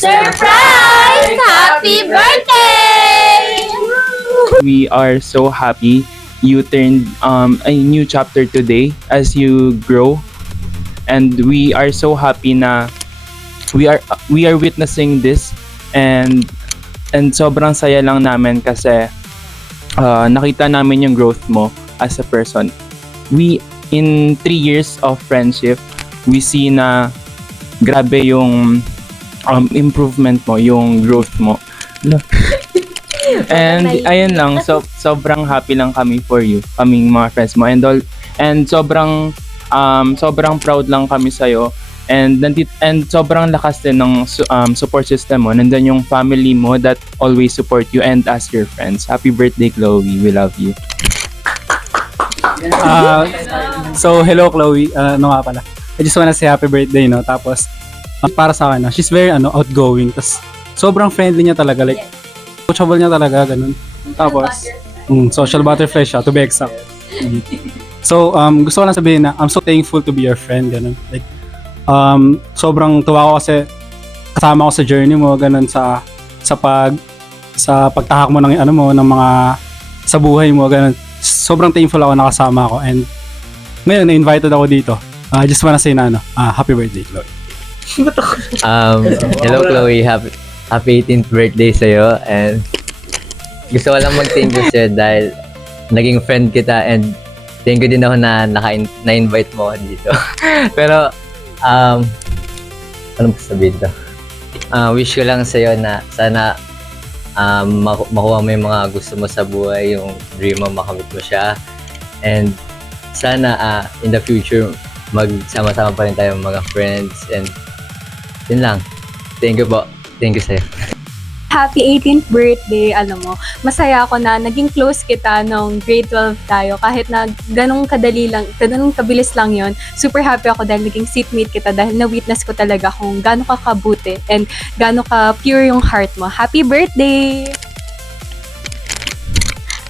Surprise! Happy birthday! We are so happy you turned a new chapter today as you grow, and we are so happy na we are witnessing this, and sobrang saya lang namin kasi nakita namin yung growth mo as a person. We in 3 years of friendship, we see na grabe yung improvement mo, yung growth mo. And ayun lang, sobrang happy lang kami for you, kaming mga friends mo, and sobrang proud lang kami sa and sobrang lakas din ng support system mo. Nandiyan yung family mo that always support you and as your friends. Happy birthday, Chloe. We love you. So hello Chloe, ano nga pala, I just wanna say happy birthday, no? Tapos para sa akin, she's very outgoing, tas sobrang friendly niya talaga, like coachable niya talaga, ganun. Tapos social butterfly siya, to be exact. So gusto ko lang sabihin na I'm so thankful to be your friend, ganun. Like sobrang tuwa ko kasi kasama ko sa journey mo, ganun, sa pagtahak mo ng ng mga sa buhay mo, ganun. Sobrang thankful ako nakasama ako, and ngayon na-invited ako dito. I just wanna say na happy birthday, Chloe. Hello Chloe, happy 18th birthday sa'yo, and gusto ko lang mag-thank you sa'yo dahil naging friend kita, and thank you din ako na na-invite mo ako dito. Pero anong sabihin to? Wish ko lang sa'yo na sana makuha mo yung mga gusto mo sa buhay, yung dream mo, makamit mo siya, and sana in the future magsama-sama pa rin tayo mga friends, and yun lang. Thank you po. Thank you sa'yo. Happy 18th birthday, alam mo, masaya ako na naging close kita nung grade 12 tayo, kahit na ganun kadali lang, ganun kabilis lang yon. Super happy ako dahil naging seatmate kita, dahil na-witness ko talaga kung gaano ka kabuti and gaano ka pure yung heart mo. Happy birthday!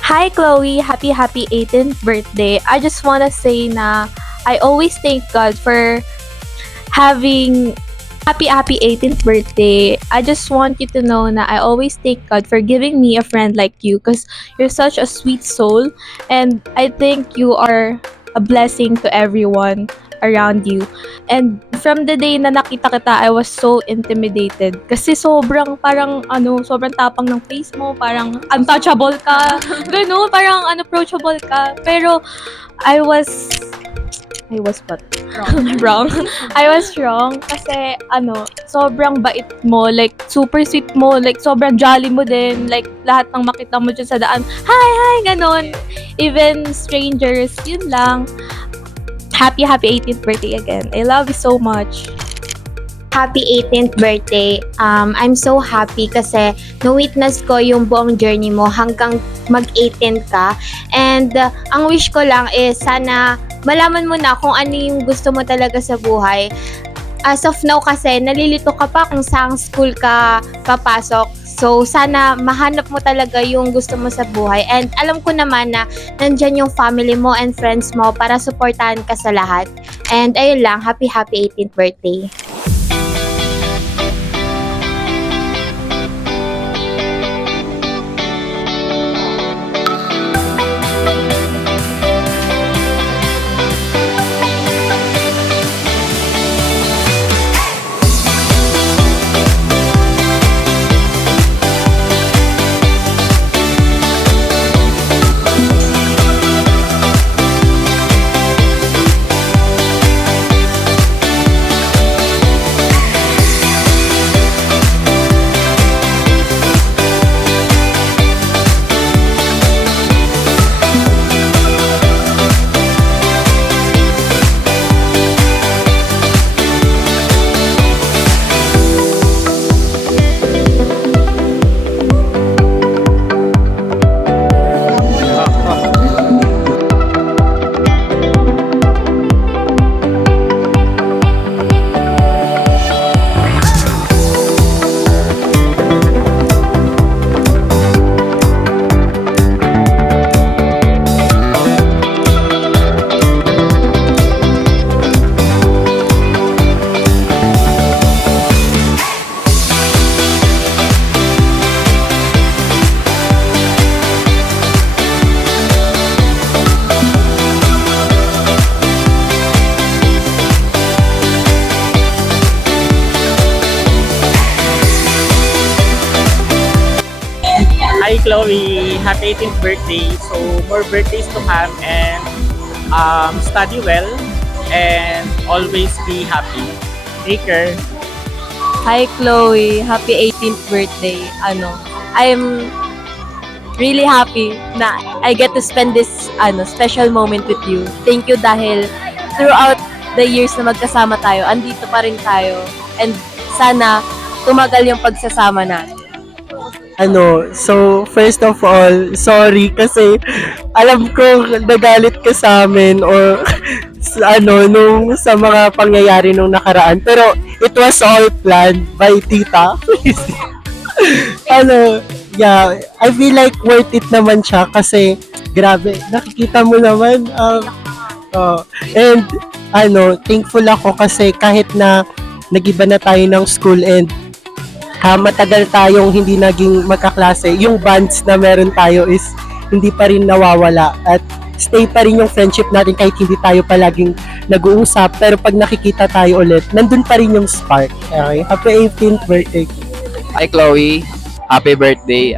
Hi Chloe, happy 18th birthday. I just wanna say na I always thank God for having happy 18th birthday. I just want you to know na I always thank God for giving me a friend like you, because you're such a sweet soul, and I think you are a blessing to everyone around you. And from the day na nakita kita, I was so intimidated kasi sobrang sobrang tapang ng face mo, parang untouchable ka, gano'n, parang unapproachable ka. Pero I was what? Wrong. I was wrong kasi sobrang bait mo, like super sweet mo, like sobrang jolly mo din, like lahat ng makita mo dyan sa daan, hi, ganon. Even strangers, yun lang. Happy 18th birthday again. I love you so much. Happy 18th birthday. I'm so happy kasi na-witness ko yung buong journey mo hanggang mag-18 ka. And ang wish ko lang is sana malaman mo na kung ano yung gusto mo talaga sa buhay. As of now kasi, nalilito ka pa kung saang school ka papasok. So, sana mahanap mo talaga yung gusto mo sa buhay. And alam ko naman na nandyan yung family mo and friends mo para supportahan ka sa lahat. And ayun lang, happy 18th birthday. Chloe, happy 18th birthday. So more birthdays to come and study well and always be happy. Take care. Hi Chloe, happy 18th birthday. I'm really happy na I get to spend this special moment with you. Thank you dahil throughout the years na magkasama tayo, andito pa rin tayo. And sana tumagal yung pagsasama natin. So first of all, sorry kasi alam ko nagalit ka sa amin or sa mga pangyayari nung nakaraan. Pero it was all planned by Tita. Yeah, I feel like worth it naman siya kasi grabe, nakikita mo naman. And thankful ako kasi kahit na nag-iba na tayo ng school and matagal tayong hindi naging magkaklase, yung bonds na meron tayo is hindi pa rin nawawala at stay pa rin yung friendship natin kahit hindi tayo palaging nag-uusap, pero pag nakikita tayo ulit, nandun pa rin yung spark. Okay? Happy 18th birthday. Hi Chloe, happy birthday.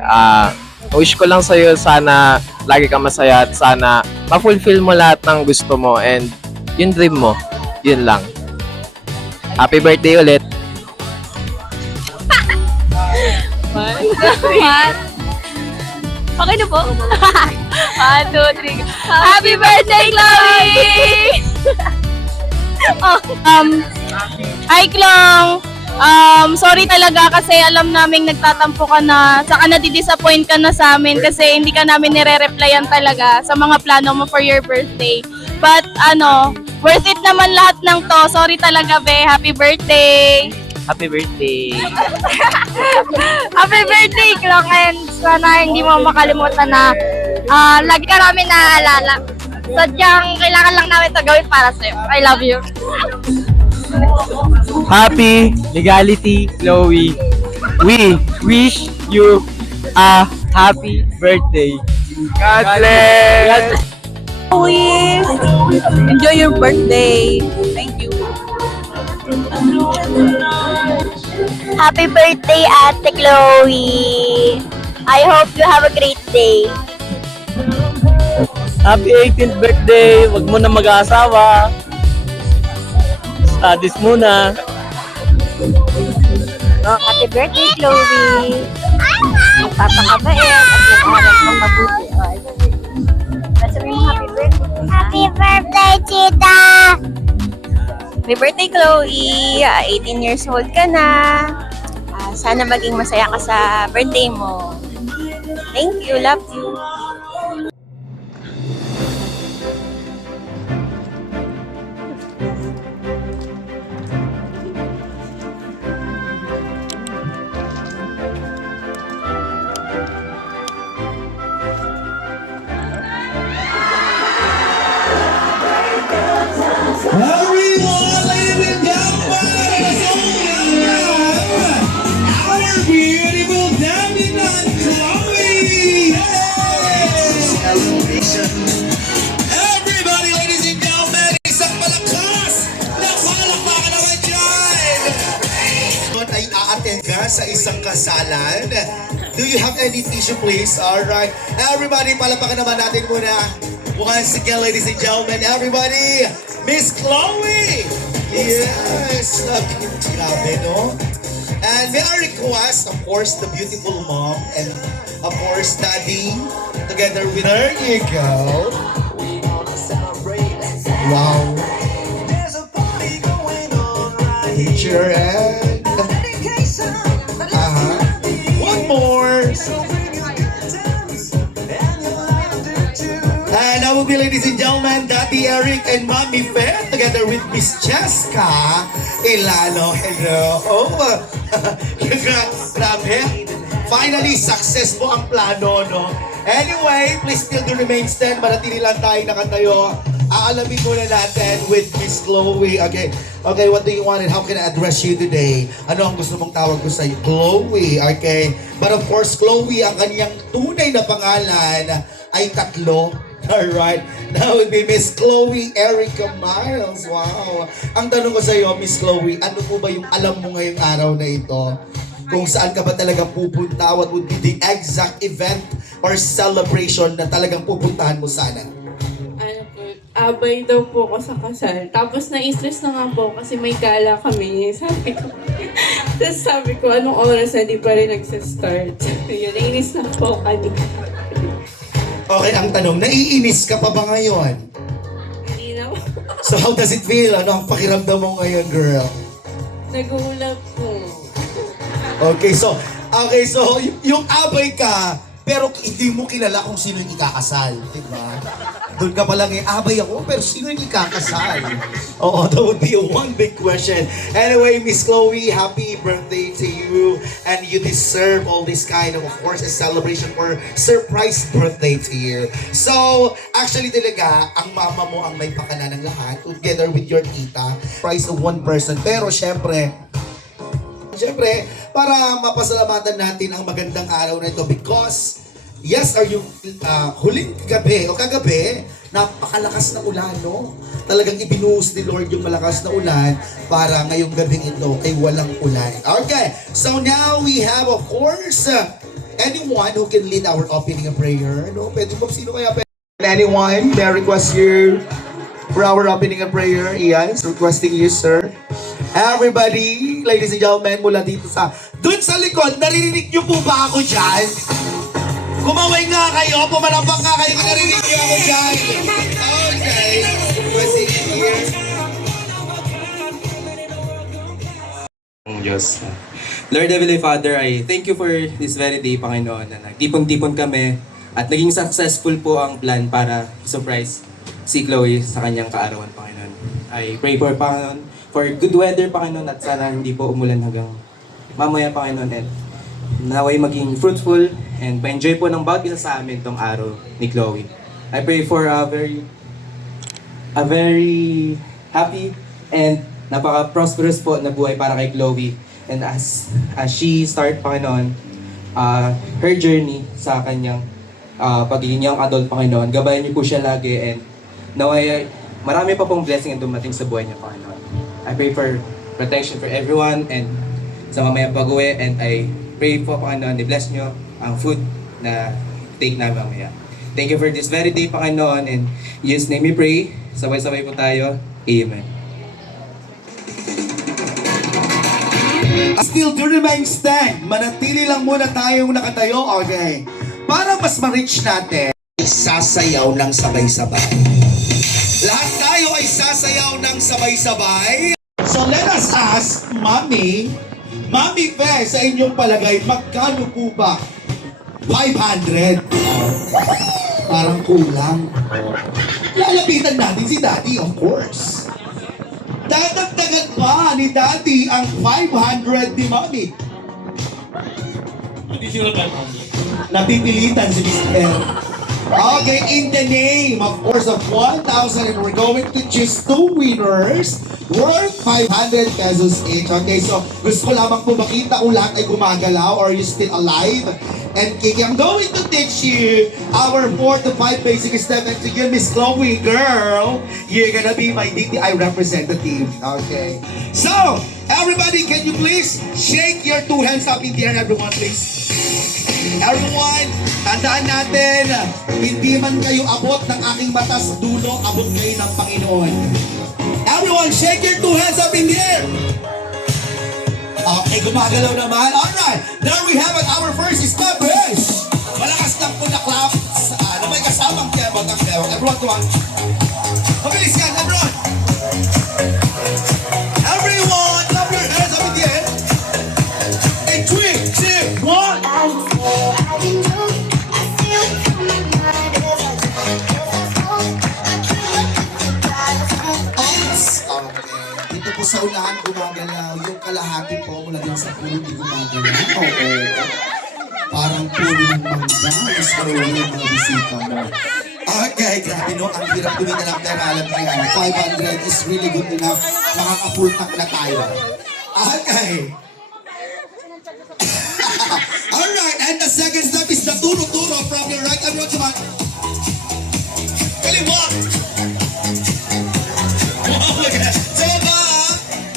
Wish ko lang sa'yo sana lagi kang masaya at sana ma-fulfill mo lahat ng gusto mo and yung dream mo, yun lang. Happy birthday ulit. Okay na po? 1, 2, 3. Happy birthday, Chloe! Hi, Klong! Sorry talaga kasi alam naming nagtatampo ka na, saka nadidisappoint ka na sa amin kasi hindi ka namin nire-replyan talaga sa mga plano mo for your birthday. But worth it naman lahat ng to. Sorry talaga, be. Happy birthday! Happy birthday. Happy birthday, Klong! And sana hindi mo makalimutan na lagi ka namin naaalala. Sadyang kailangan lang namin ito gawin para sa'yo. I love you. Happy Legality Chloe. We wish you a happy birthday. God bless. Chloe, enjoy your birthday. Thank you. Happy birthday, Ate Chloe! I hope you have a great day. Happy 18th birthday. Wag mo na mag-aasawa. Studies muna. Happy birthday, Chloe! Magpapakabait at mag-aral kang mabuti. Sasabihin mo happy birthday. Happy birthday, Tita! Happy birthday, Chloe! 18 years old ka na. Sana maging masaya ka sa birthday mo. Thank you. Love you. Everyone, ladies and gentlemen, our beautiful Dominant Chloe! Everybody, ladies and gentlemen, isang malakas na palakpakan naman dyan! Ay a-attend ka sa isang kasalan. Do you have any tissue, please? Alright. Everybody, palakpakan naman natin muna. Once again, ladies and gentlemen, everybody, Miss Chloe! Yes! Grabe, no? And may I request, of course, the beautiful mom and, of course, daddy, together with her. There you go. Wow. Teacher and... One more. And that will be, ladies and gentlemen, Daddy Eric and Mommy Faith together with Miss Cheska Ilano. Hello. Oh, grabe. Finally, success po ang plano, no? Anyway, please still do remain stand. Manatili lang tayo nakatayo. Aalamin muna natin with Miss Chloe. Okay, what do you want and how can I address you today? Ano ang gusto mong tawag ko sa'yo? Chloe, okay? But of course, Chloe, ang kanyang tunay na pangalan ay tatlo. Alright, that would be Miss Chloe Erica Miles. Wow. Ang tanong ko sa iyo, Miss Chloe, ano po ba yung alam mo ngayong araw na ito? kung saan ka ba talaga pupunta, what would be the exact event or celebration na talagang pupuntahan mo sana? Ano po, abay daw po ako sa kasal. Tapos na-stress na nga po kasi may gala kami. Sabi ko, tapos sabi ko, anong oras na di pa rin nagsastart? Yun, nainis na po kanina. Okay, ang tanong, naiinis ka pa ba ngayon? Hindi na po. So how does it feel? Ano ang pakiramdam mo ngayon, girl? Nagulat po. Okay, so yung abay ka, pero hindi mo kilala kung sino yung ikakasal, di ba? Doon ka pa lang abay ako, pero sino yung ikakasal? Oo, that would be one big question. Anyway, Miss Chloe, happy birthday to you. And you deserve all this kind of course, a celebration or surprise birthday to you. So, actually talaga, ang mama mo ang may pakana ng lahat, together with your tita. Price of one person. Pero syempre, para mapasalamatan natin ang magandang araw na ito because yes, are you huling gabi o kagabi, napakalakas na ulan, no? Talagang ibinuhos ni Lord yung malakas na ulan para ngayong gabing ito ay walang ulan. Okay, so now we have of course anyone who can lead our opening and prayer, no? Pwede mo, sino kaya pwede? Anyone may request you for our opening and prayer? Yes, requesting you, sir. Everybody, ladies and gentlemen, mula dito dun sa likod, naririnig niyo po ba ako dyan? Kumaway nga kayo, pumalambang nga kayo, naririnig niyo ako dyan. Okay, requesting you here. Diyos. Lord Heavenly Father, I thank you for this very day, Panginoon, na nagtipon-tipon kami at naging successful po ang plan para surprise si Chloe sa kanyang kaarawan, Panginoon. I pray for, Panginoon, for good weather, Panginoon, at sana hindi po umulan hanggang mamaya, Panginoon, at naway maging fruitful and ma-enjoy po ng bawat isa sa amin tong araw ni Chloe. I pray for a very happy and napaka-prosperous po na buhay para kay Chloe. And as she start, Panginoon, her journey sa kanyang pagiging young adult, Panginoon, gabayan niyo po siya lagi and naway marami pa pong blessing ang dumating sa buhay niya, Panginoon. I pray for protection for everyone and sa mamayang pag-uwi and I pray po, Panginoon, i-bless nyo ang food na take namin mamaya. Thank you for this very day, Panginoon, and in Jesus' name we pray. Sabay-sabay po tayo. Amen. Still to remain stand. Manatili lang muna tayong nakatayo. Okay. Para mas ma-reach natin, sasayaw ng sabay-sabay. Lahat tayo ay sasayaw ng sabay-sabay. So let us ask, Mami Fe, sa inyong palagay, magkano po ba? 500. Parang kulang. Lalapitan natin si Daddy, of course. Dadagdagan pa ni Daddy ang 500 ni Mami. Napipilitan si Mr. Okay, in the name, of course, of 1,000, and we're going to choose two winners worth 500 pesos each. Okay, so gusto ko lamang po makita kung lahat ay gumagalaw or you still alive and kicking. I'm going to teach you our 4 to 5 basic steps. And to you, Miss Chloe, girl, you're gonna be my DTI representative. Okay, so everybody, can you please shake your two hands up in the air, everyone, please. Everyone, tandaan natin, hindi man kayo abot ng aking mata sa dulo, abot kayo ng Panginoon. Everyone, shake your two hands up in the air. Okay, gumagalaw naman. Alright, there we have it. Our first step is malakas lang po na clap. May kasamang kebot ang kebot. Everyone, come on. Mabilis yan, everyone. Everyone, clap your hands up in the air. And 3, 2, 1. Dito po sa unahan gumagalaw, yung kalahati po mula din sa puno di gumagalaw. Oo. Parang puno ng mangga, mas karuli ng mga bisita mo. Okay, grabe no, ang hirap kumita ng pera, alam niyo yan. 500 is really good enough, makaka-full-pack na tayo. Okay. Alright, and the second step is the turo-turo from your right. Everyone, come on. Kaliwa. Oh, look at that.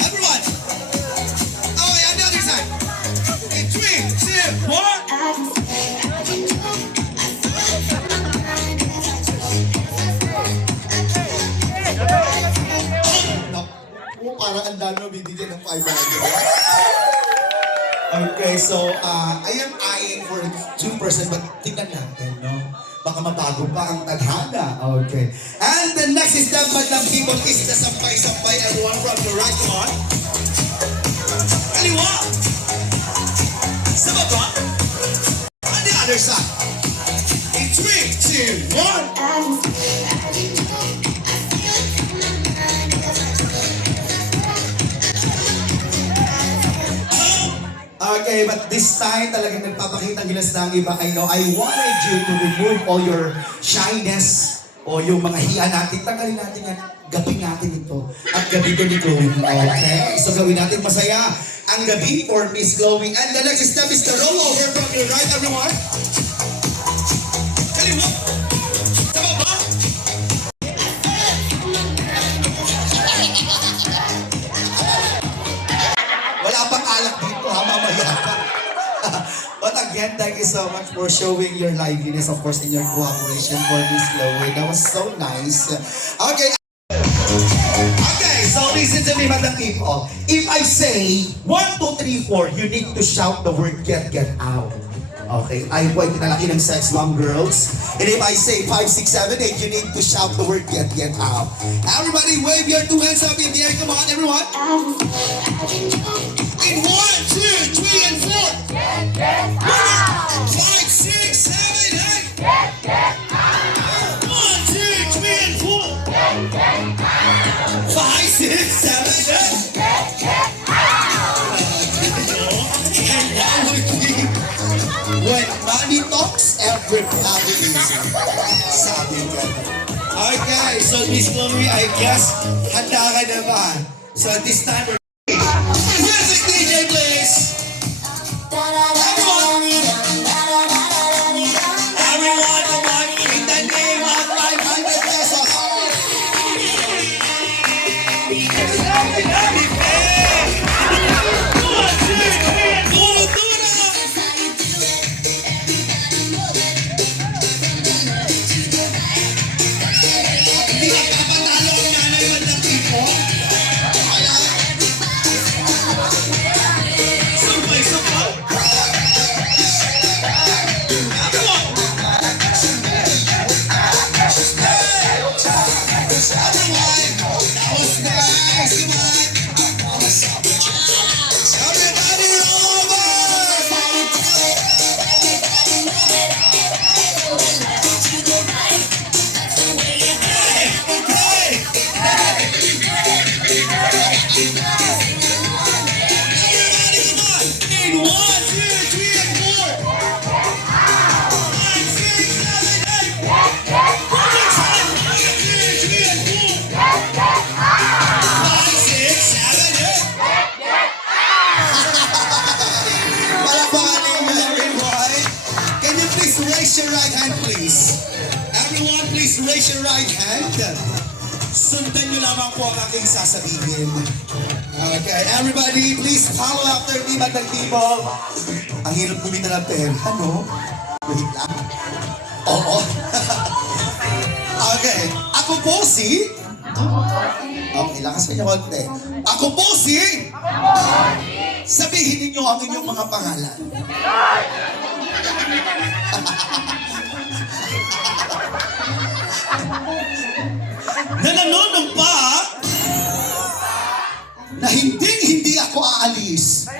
Everyone. Okay, on the other side. In 3, Lalo bibigyan ng 500. Okay, so I am eyeing for 2%, but tingnan natin, no? Baka mabago pa ang tadhana. Okay. And the next is the Madlang People is the sampay-sampay. Everyone from the right, come on. Kaliwa! Sa baba! On the other side. In 3, 2, 1. Okay, but this time talagang nagpapakita gilas ng iba. I know, I wanted you to remove all your shyness o yung mga hiya natin. Tanggalin natin yan. Gabi natin ito. At gabi ko ni Chloe. Okay? So gawin natin masaya ang gabi for Miss Chloe. And the next step is the rollover from your right, everyone. Kaliwa. Sa baba. Wala pang alak dito ha, mamaya pa. But again, thank you so much for showing your liveliness, of course, in your cooperation for Miss Chloe. That was so nice. Okay. Okay, so listen to me, Madlang People. If I say 1, 2, 3, 4, you need to shout the word get out. Okay, ay po ay pinalaki ng sex bomb girls. And if I say 5, 6, 7, 8, you need to shout the word get out. Everybody wave your 2 hands up in the air. Come on, everyone. In 1, 2, 3, and 4. Get out. 5, 6, 7, 8. Get out. 1, 2, 3, and 4. Get out. 5, 6, 7, 8. Get out. And that would be when money talks, everybody listens. Sabi ka. Okay, so Miss Chloe, I guess, handa ka na ba? So at this time, music DJ, please! Everyone, come on, in the name of 500 pesos! Hindi nagpapatalo ang nanay Madlang People. Sampay-sampay. Everyone! That was nice, come on! Everybody roll over! In 1, 2, 3, and 4. 5, 6, 7, 8. 1, 2, 3, and 4. 5, 6, 7, 8. Palakpakan ninyo, everyone. Can you please raise your right hand, please? Everyone, please raise your right hand. Sundan nyo lamang po ang aking sasabihin. Okay, everybody, please follow after me, Madlang People. Ang hirap kumita ng pera, no? Wait lang. Oo. Okay, ako po si... Okay, lakas pa niyo konti. Ako po si... Sabihin ninyo ang inyong mga pangalan. Na nanonumpa na hindi ako aalis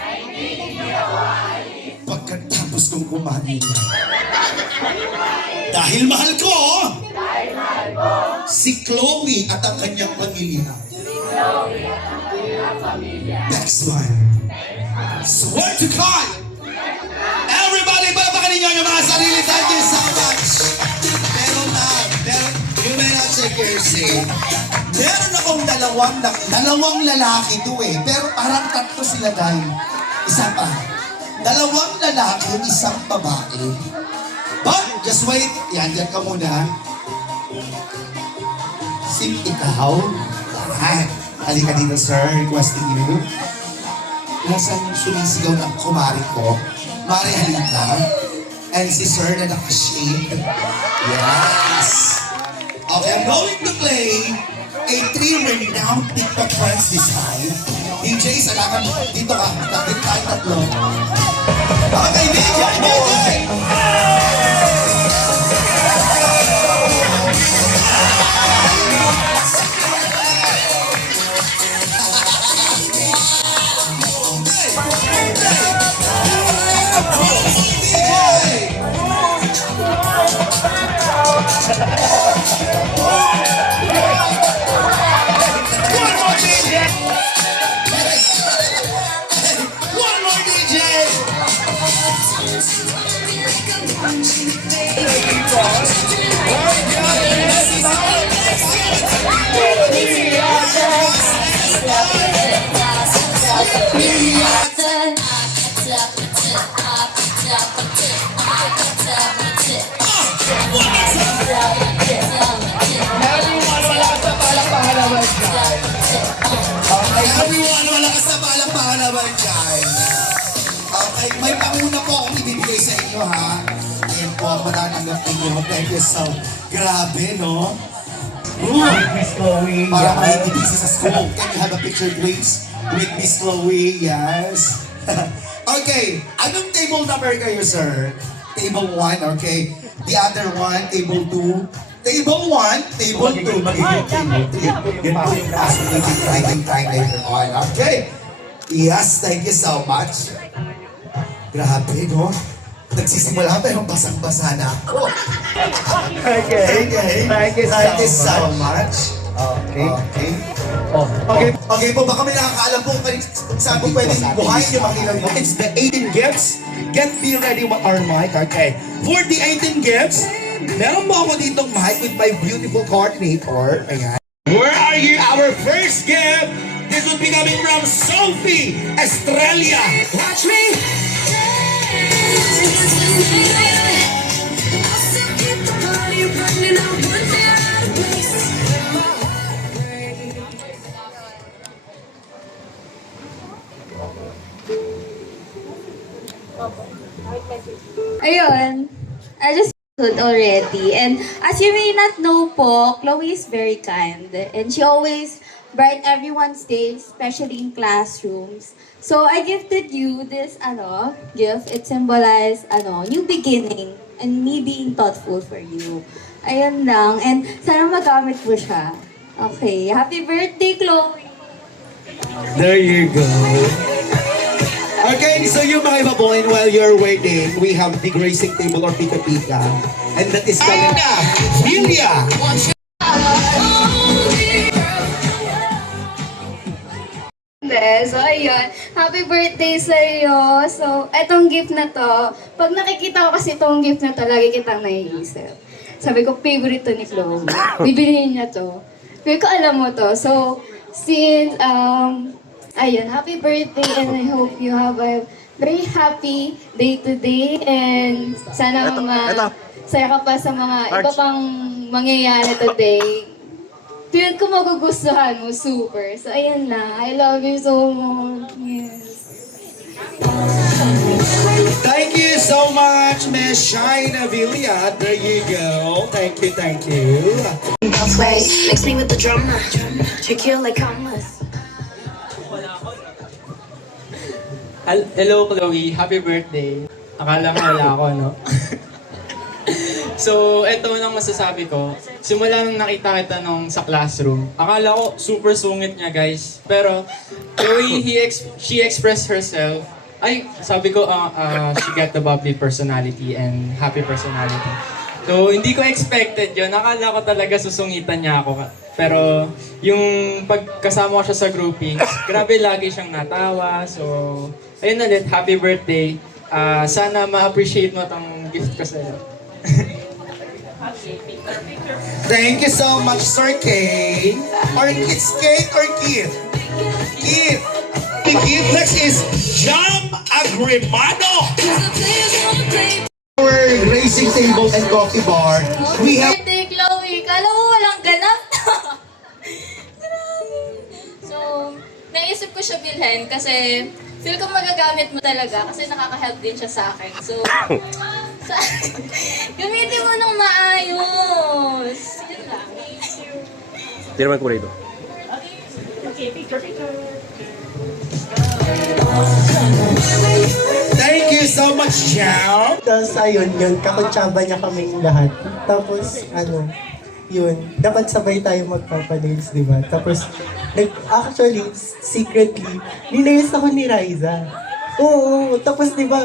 pagkatapos kong kumain. Dahil mahal ko si Chloe at ang kanyang pamilya. Next one. Swear to God. Everybody, palapakan ninyo yung mga sarili. Thank you so much. Pero you may not take your say. Meron akong dalawang lalaki to eh. Pero parang tatlo sila dahil. Isa pa. Dalawang lalaki, isang babae. But, just wait. Yan ka muna. Sim, ikaw. Yan. Halika dito, sir. Requesting you. Nasaan yung sumisigaw ng kumari ko? Mari, halika. And si sir na naka-shade. Yes. Okay, I'm going to play a three renowned TikTok friends this time. DJ, salamat dito ka. Kapit tayo tatlo. Okay, DJ, DJ! One more DJ! Everyone, malakas na palakpakan naman dyan. Okay, may panguna po akong ibibigay sa inyo, ha? Ayan po, matatanggap ninyo. Thank you so. Grabe, no? Miss Chloe. Parang may busy sa school. Can you have a picture, please? With Miss Chloe, yes. Okay, anong table number kayo, sir? Table 1, okay. The other one, table 2. Table 1, table 2, table 3. Yun po yung fascinating time later on. Okay. Yes, thank you so much. Grabe, no? Nagsisimula pa yung basang-basa na ako. Okay. Thank you so much. Okay. Okay po, baka may nakakaalam po kung saan po pwedeng buhayin yung makilang mo. It's the 18 gifts. Get me ready with our mic. Okay. For the 18 gifts, meron mo ako ditong mic with my beautiful coordinator. Ayan. Where are you? Our first gift. This would be coming from Sophie Estrella. Watch me. Ayun, I just already. And as you may not know po, Chloe is very kind. And she always bright everyone's day, especially in classrooms. So I gifted you this gift. It symbolizes new beginning and me being thoughtful for you. Ayun lang. And sana magamit mo siya. Okay. Happy birthday, Chloe! There you go. Okay, so yung mga ibaboy, while you're waiting, we have the gracing table or pika-pika. And that is coming na, Julia! So, ayun. Happy birthday sa'yo. So, etong gift na to, pag nakikita ko kasi itong gift na to, lagi kitang naiisip. Sabi ko, favorite to ni Chloe. Bibilihin niya to. Sabi ko, alam mo to. So, since, ayun, happy birthday and I hope you have a very happy day today and sana saya ka pa sa mga iba pang mangyayari today. Feel ko magugustuhan mo, super. So, ayun lang. I love you so much. Yes. Thank you so much, Miss Shaina Villa. There you go. Thank you. Mix me with the drummer. Check you like commas. Hello, Chloe. Happy birthday. Akala mo wala ako, no? So, eto nang masasabi ko. Simula nung nakita kita nung sa classroom, akala ko super sungit niya, guys. Pero, the way she expressed herself, sabi ko, she got the bubbly personality and happy personality. So, hindi ko expected yun. Akala ko talaga susungitan niya ako. Pero, yung pagkasama ko siya sa groupings, grabe lagi siyang natawa. So, ayun ulit, happy birthday. Sana ma-appreciate mo itong gift ko sa'yo. Thank you so much, Sir Kay. Or it's Kate or Keith? Keith. Keith, next is Jam Agrimado. Our racing table and coffee bar. We have... Birthday, Chloe! Kala mo walang ganap? So, naisip ko siya bilhin kasi feel ko magagamit mo talaga kasi nakaka-help din siya sa akin. So, gamitin mo ng maayos. Yun lang. Hindi naman kulay ito. Okay, picture. Thank you so much, Chow. Tapos ayun, yun, kakutsaba niya kaming lahat. Tapos, yun, dapat sabay tayo magpapanails, di ba? Tapos, actually, secretly, ninails ako ni Riza. Oo, tapos di ba,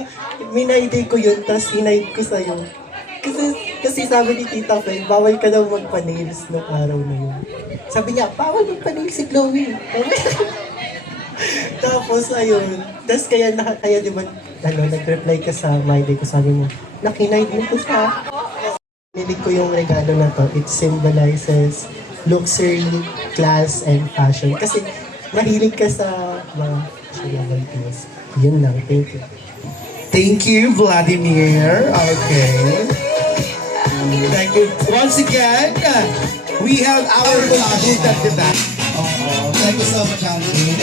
minayday ko yun, tapos hinaid ko sa'yo. Kasi sabi ni Tita Fel, bawal ka daw magpa-nails nung araw na yun. Sabi niya, bawal magpa-nails si Chloe. Tapos, ayun. Tapos kaya di ba, nag-reply ka sa my day ko, sabi mo, nakinaid mo ko sa. Nilig ko yung regalo na to. It symbolizes luxury, class, and fashion. Kasi mahilig ka sa mga fashionable things. Yun lang. Thank you. Thank you, Vladimir. Okay. Thank you. Once again, we have our fashion at the back. Thank you so much, Anthony.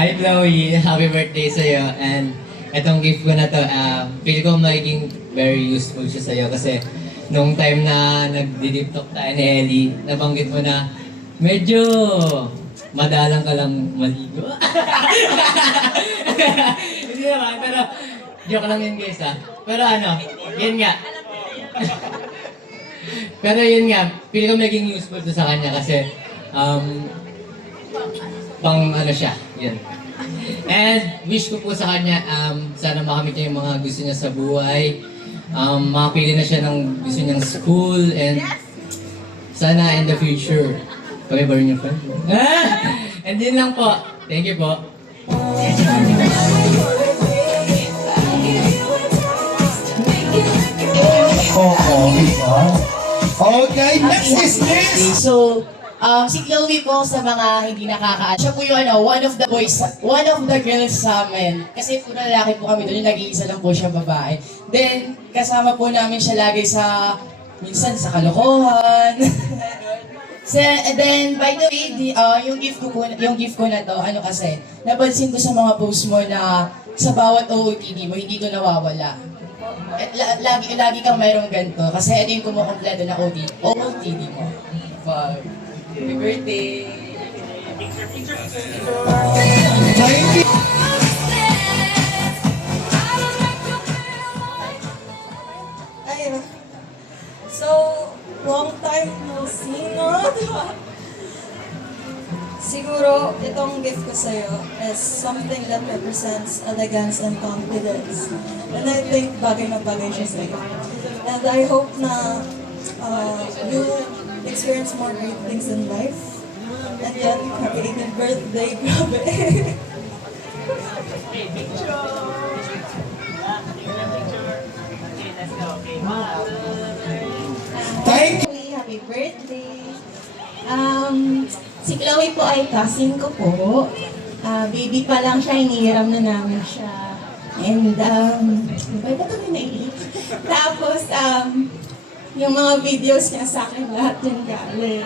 Hi Chloe, happy birthday sa'yo. And itong gift ko na to, feel ko magiging very useful siya sa'yo kasi nung time na nag-deep talk tayo ni Ellie, nabanggit mo na medyo madalang ka lang maligo. Hindi naman, pero joke lang yun guys ha. Pero yun nga. Pero yun nga, feel ko maging useful to sa kanya kasi pang siya, yun. And wish ko po sa kanya, sana makamit niya yung mga gusto niya sa buhay. Makapili na siya ng gusto niyang school and sana in the future, kami ba rin yung friend? And yun lang po. Thank you po. Okay, next is this. So, si Chloe po sa mga hindi nakakaalam. Siya po yung one of the boys, one of the girls sa amin. Kasi puro lalaki po kami doon, yung nag-iisa lang po siya babae. Then, kasama po namin siya lagi sa, minsan sa kalokohan. So, and then, by the way, yung gift ko na to, kasi, napansin ko sa mga post mo na sa bawat OOTD mo, hindi to nawawala. At lagi kang mayroong ganito, kasi ito yung kumukompleto na OOTD mo. Happy birthday! Thank you. Ayun. So, long time no see, no? Siguro, itong gift ko sa'yo is something that represents elegance and confidence. And I think bagay na bagay siya sa'yo. And I hope na you experience more great things in life. And yet, happy 18th birthday, grabe. Thank you. Happy birthday! Si Chloe po ay cousin ko po. Baby pa lang siya, inihiram na namin siya. And, ba't ito naiiyak? Tapos, yung mga videos niya sa akin, lahat yung galing.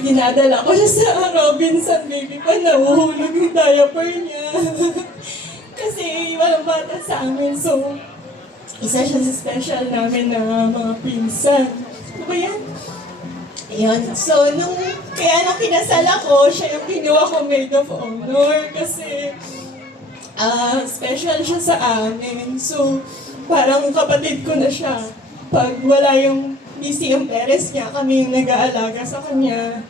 Dinadala ko siya sa Robinson, baby pa, nahuhulog yung diaper niya. Kasi walang bata sa amin, so isa siya sa special namin na mga pinsan. Ano ba yan? Ayun. So, kaya nung kinasal ako, siya yung kinuha ko maid of honor kasi special siya sa amin. So, parang kapatid ko na siya. Pag wala yung busy yung parents niya, kami yung nag-aalaga sa kanya.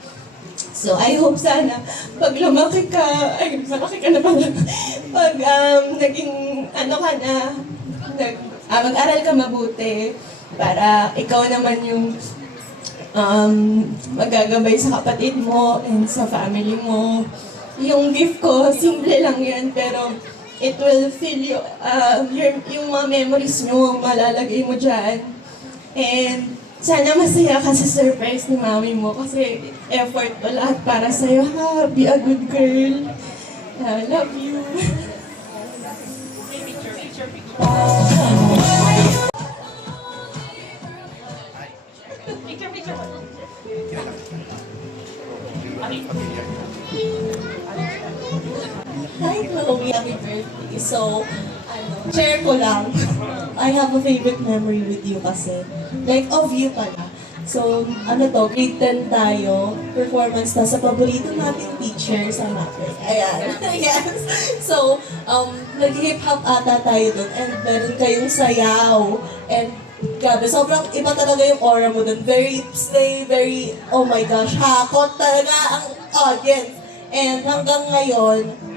So, I hope sana, pag lumaki ka, ay, malaki ka na pala. Pag naging, ka na, mag-aral ka mabuti para ikaw naman yung magagabay sa kapatid mo and sa family mo. Yung gift ko, simple lang yan, pero it will fill you, yung mga memories nyo, malalagay mo dyan. And sana masaya ka sa surprise ni mami mo kasi effort ko lahat para sa'yo, ha? Be a good girl. Love you. Hi, Chloe. Happy birthday. So, share ko lang. I have a favorite memory with you kasi. Like, of you pala. So, grade 10 tayo. Performance na sa paborito nating teacher sa MAPEC. Ayan. Yes. So, nag-hip-hop ata tayo dun. And meron kayong sayaw. And grabe, sobrang iba talaga yung aura mo dun. Very, oh my gosh, hakot talaga ang audience. And hanggang ngayon,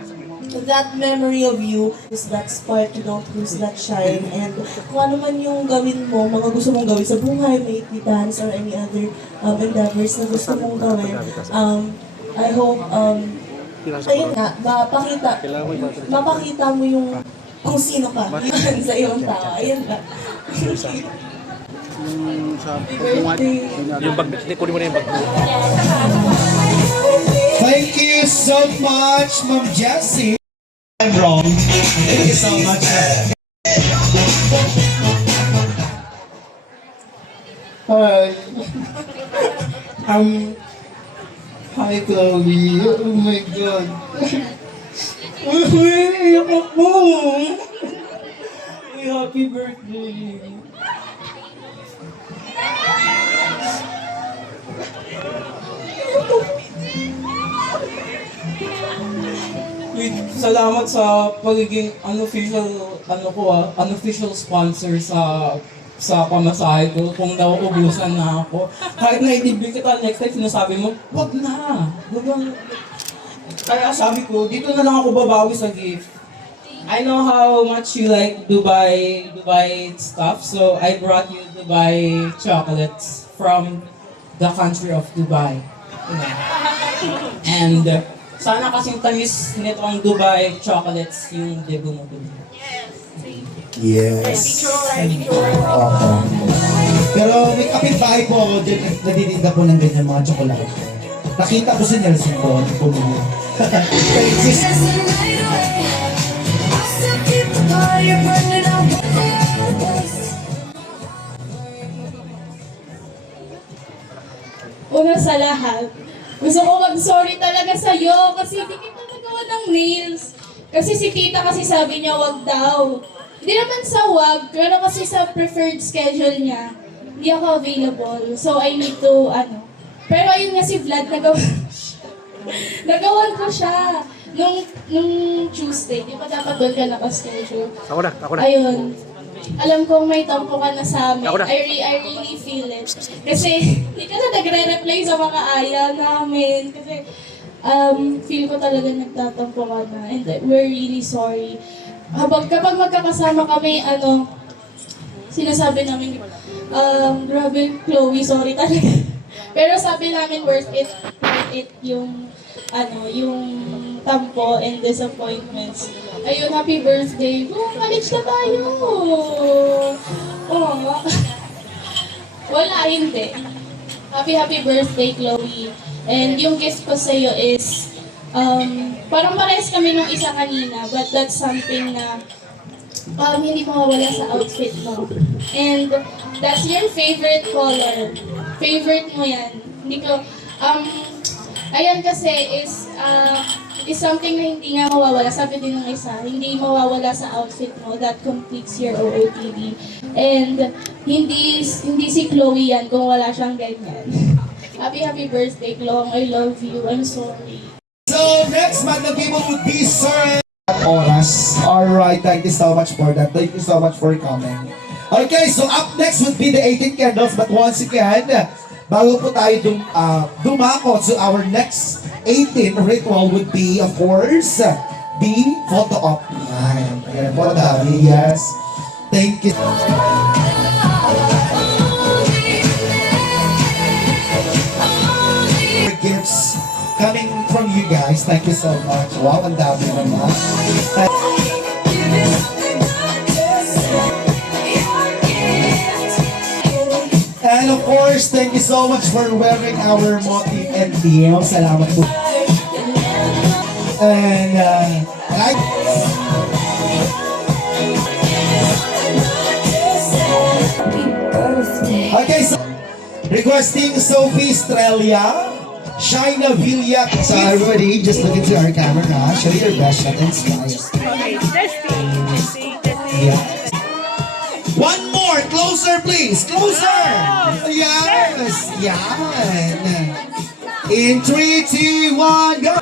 that memory of you is that spark, you don't lose that shine. And kung ano man yung gawin mo, mga gusto mong gawin sa buhay, may it be dance or any other endeavors na gusto mong gawin, I hope, ayun nga, mapakita mo yung kung sino ka sa iyong tao. Ayun nga. Yung bag, kunin mo na yung bag. Thank you so much, Ma'am Jessie. I'm wrong. Thank you so much. Hi. Hi, Chloe. Oh my God. Iyak ako. Happy birthday. Salamat sa pagiging unofficial sponsor sa pamasahe ko kung nauubusan na ako. Kahit naitibig kita next time, sinasabi mo, wag na. Kaya sabi ko, dito na lang ako babawi sa gift. I know how much you like Dubai stuff, so I brought you Dubai chocolates from the country of Dubai. And sana kasing tamis nitong Dubai chocolates yung debut mo dun. Yes. Pero may kapitbahay po ako dyan, naditinda po ng ganyan mga tsokolate. Nakita ko si Nelson po, pumili. Una sa lahat, gusto ko mag-sorry talaga sa'yo kasi hindi kita nagawa ng nails. Kasi si tita kasi sabi niya wag daw. Hindi naman sa wag, pero kasi sa preferred schedule niya, hindi ako available. So I need to, Pero ayun nga si Vlad, nagawan ko siya nung Tuesday. Di ba dapat doon ka naka-schedule? Ako na. Ayun. Alam kong may tampo ka na sa amin. Ako na. I really feel it. Kasi hindi ka na nagre-reply sa mga aya namin. Kasi feel ko talaga nagtatampo ka na. And we're really sorry. Kapag magkakasama kami, sinasabi namin, grabe, Chloe, sorry talaga. Pero sabi namin worth it yung tampo and disappointments. Ayun, happy birthday. College na tayo. Wala, hindi. Happy birthday, Chloe. And yung gift ko sa'yo is, parang parehas kami nung isa kanina, but that's something na hindi mawawala sa outfit mo. And that's your favorite color. Favorite mo yan. Hindi ko, ayan kasi is something na hindi nga mawawala. Sabi din ng isa, hindi mawawala sa outfit mo. That completes your OOTD. And hindi si Chloe yan kung wala siyang ganyan. Happy birthday, Chloe. I love you. I'm sorry. So next man, the people would be Sir Oras. Alright, thank you so much for that. Thank you so much for coming. Okay, so up next would be the 18 candles. But once again, bago po tayo dumako to our next 18 ritual would be, of course, the photo op. Ayan, photo op. Yes. Thank you. Gifts coming from you guys. Thank you so much. Wow, ang dami naman. And of course, thank you so much for wearing our motif and deal. Salamat po. And okay, so requesting Sophie Strelia, Shaina Villa. So everybody, just look into our camera. Show your best shot and smile. Okay, testing. One more, closer please, closer. Yes, yan. In 3, 2, 1, go.